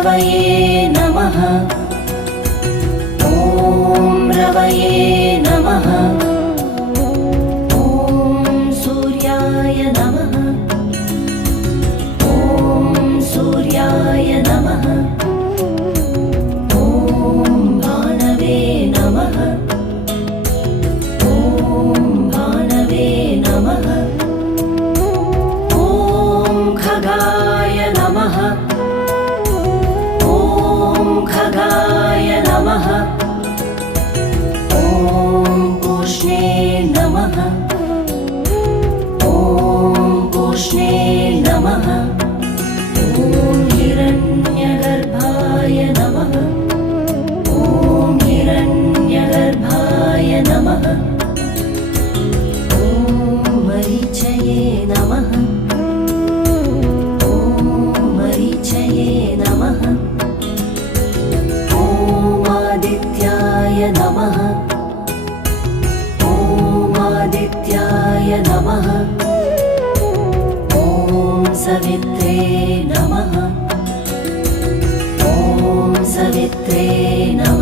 रवये नमः। ॐ रवये नमः। ॐ सूर्याय नमः। ॐ सूर्याय नमः। ॐ भानवे नमः। ॐ भानवे नमः। ॐ खगाय नमः। ॐ खगाय नमः। ॐ पूष्णे नमः। ॐ पूष्णे नमः। ॐ हिरण्यगर्भाय नमः। ॐ हिरण्यगर्भाय नमः। ॐ मरीचये नमः। ॐ मरीचये नमः। ॐ आदित्याय नमः। ॐ आदित्याय नमः। ॐ सवित्रे नमः। ॐ सवित्रे नमः।